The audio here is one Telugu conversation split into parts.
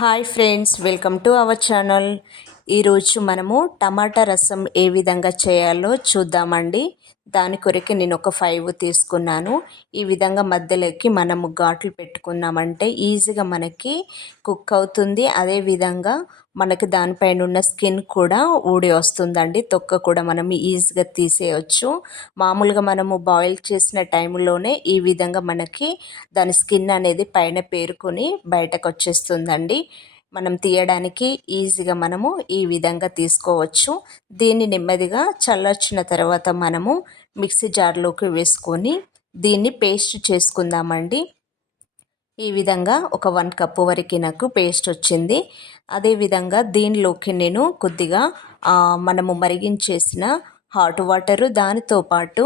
Hi friends, welcome to our channel. ఈరోజు మనము టమాటా రసం ఏ విధంగా చేయాలో చూద్దామండి. దాని కొరకు నేను ఒక 5 తీసుకున్నాను. ఈ విధంగా మధ్యలోకి మనము ఘాట్లు పెట్టుకున్నామంటే ఈజీగా మనకి కుక్ అవుతుంది. అదేవిధంగా మనకి దానిపైన ఉన్న స్కిన్ కూడా ఊడి వస్తుందండి. తొక్క కూడా మనం ఈజీగా తీసేయచ్చు. మామూలుగా మనము బాయిల్ చేసిన టైంలోనే ఈ విధంగా మనకి దాని స్కిన్ అనేది పైన పేరుకొని బయటకు వచ్చేస్తుందండి. మనం తీయడానికి ఈజీగా మనము ఈ విధంగా తీసుకోవచ్చు. దీన్ని నెమ్మదిగా చల్లార్చిన తర్వాత మనము మిక్సీ జార్లోకి వేసుకొని దీన్ని పేస్ట్ చేసుకుందామండి. ఈ విధంగా ఒక 1 కప్పు వరకు నాకు పేస్ట్ వచ్చింది. అదేవిధంగా దీనిలోకి నేను కొద్దిగా మనము మరిగించేసిన హాట్ వాటరు, దానితో పాటు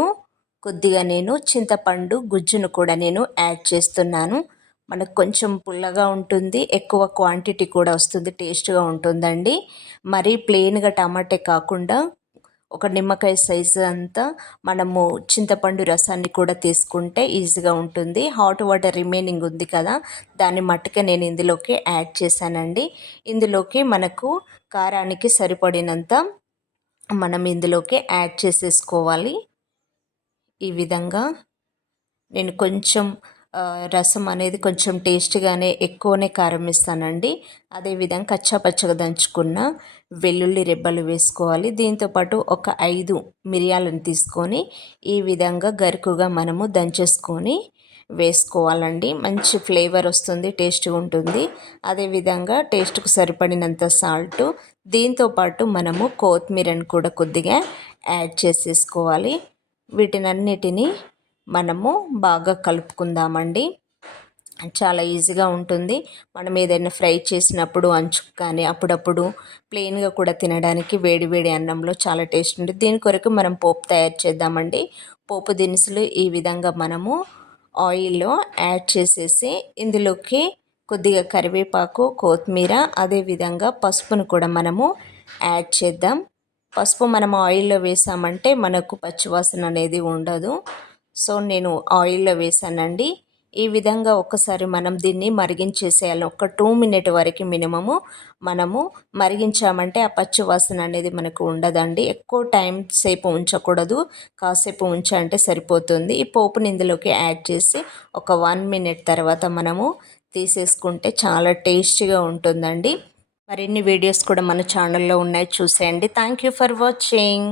కొద్దిగా నేను చింతపండు గుజ్జును కూడా నేను యాడ్ చేస్తున్నాను. మనకు కొంచెం పుల్లగా ఉంటుంది, ఎక్కువ క్వాంటిటీ కూడా వస్తుంది, టేస్ట్గా ఉంటుందండి. మరీ ప్లెయిన్గా టమాటే కాకుండా ఒక నిమ్మకాయ సైజు అంతా మనము చింతపండు రసాన్ని కూడా తీసుకుంటే ఈజీగా ఉంటుంది. హాట్ వాటర్ రిమైనింగ్ ఉంది కదా, దాన్ని మట్టుకే నేను ఇందులోకి యాడ్ చేశానండి. ఇందులోకి మనకు కారానికి సరిపడినంత మనం ఇందులోకి యాడ్ చేసేసుకోవాలి. ఈ విధంగా నేను కొంచెం రసం అనేది కొంచెం టేస్ట్గానే ఎక్కువనే కారం ఇస్తానండి. అదేవిధంగా కచ్చాపచ్చగా దంచుకున్న వెల్లుల్లి రెబ్బలు వేసుకోవాలి. దీంతోపాటు ఒక 5 మిరియాలను తీసుకొని ఈ విధంగా గరుకుగా మనము దంచేసుకొని వేసుకోవాలండి. మంచి ఫ్లేవర్ వస్తుంది, టేస్ట్గా ఉంటుంది. అదేవిధంగా టేస్ట్కు సరిపడినంత సాల్టు, దీంతోపాటు మనము కొత్తిమీరను కూడా కొద్దిగా యాడ్ చేసేసుకోవాలి. వీటినన్నిటినీ మనము బాగా కలుపుకుందామండి. చాలా ఈజీగా ఉంటుంది. మనం ఏదైనా ఫ్రై చేసినప్పుడు అంచుకు కానీ అప్పుడప్పుడు ప్లెయిన్గా కూడా తినడానికి వేడి వేడి అన్నంలో చాలా టేస్ట్ ఉంటుంది. దీని కొరకు మనం పోపు తయారు చేద్దామండి. పోపు దినుసులు ఈ విధంగా మనము ఆయిల్లో యాడ్ చేసేసి ఇందులోకి కొద్దిగా కరివేపాకు, కొత్తిమీర, అదేవిధంగా పసుపును కూడా మనము యాడ్ చేద్దాం. పసుపు మనం ఆయిల్లో వేసామంటే మనకు పచ్చివాసన అనేది ఉండదు. సో నేను ఆయిల్లో వేసానండి. ఈ విధంగా ఒకసారి మనం దీన్ని మరిగించేసేయాలి. ఒక 2 మినిట్ వరకు మినిమము మనము మరిగించామంటే ఆ పచ్చి వాసన అనేది మనకు ఉండదండి. ఎక్కువ టైం సేపు ఉంచకూడదు, కాసేపు ఉంచంటే సరిపోతుంది. ఈ పోపుని ఇందులోకి యాడ్ చేసి ఒక 1 మినిట్ తర్వాత మనము తీసేసుకుంటే చాలా టేస్టీగా ఉంటుందండి. మరిన్ని వీడియోస్ కూడా మన ఛానల్లో ఉన్నాయి, చూసేయండి. Thank you for watching.